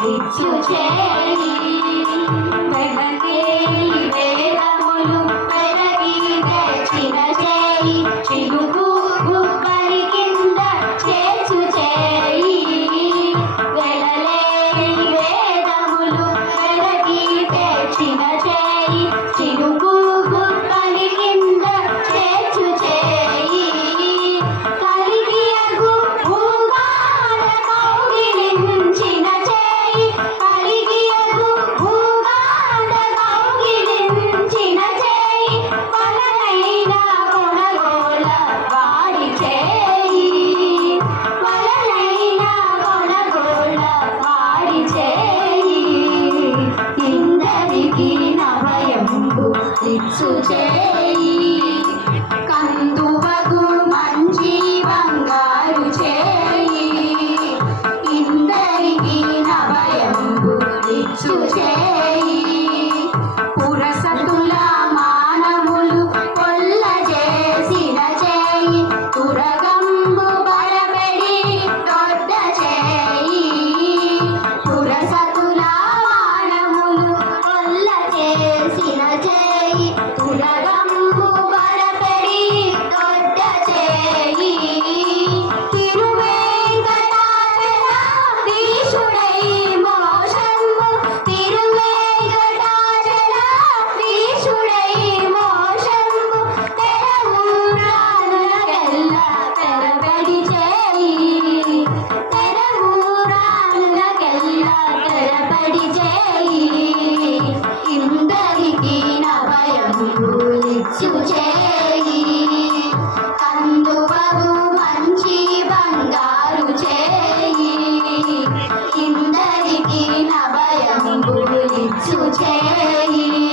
It's your day. ఇచ్చు చేయి కందువగు మంచి బంగారు చేయి. ఇందరికీ నభయం ఇచ్చు చేయి to change.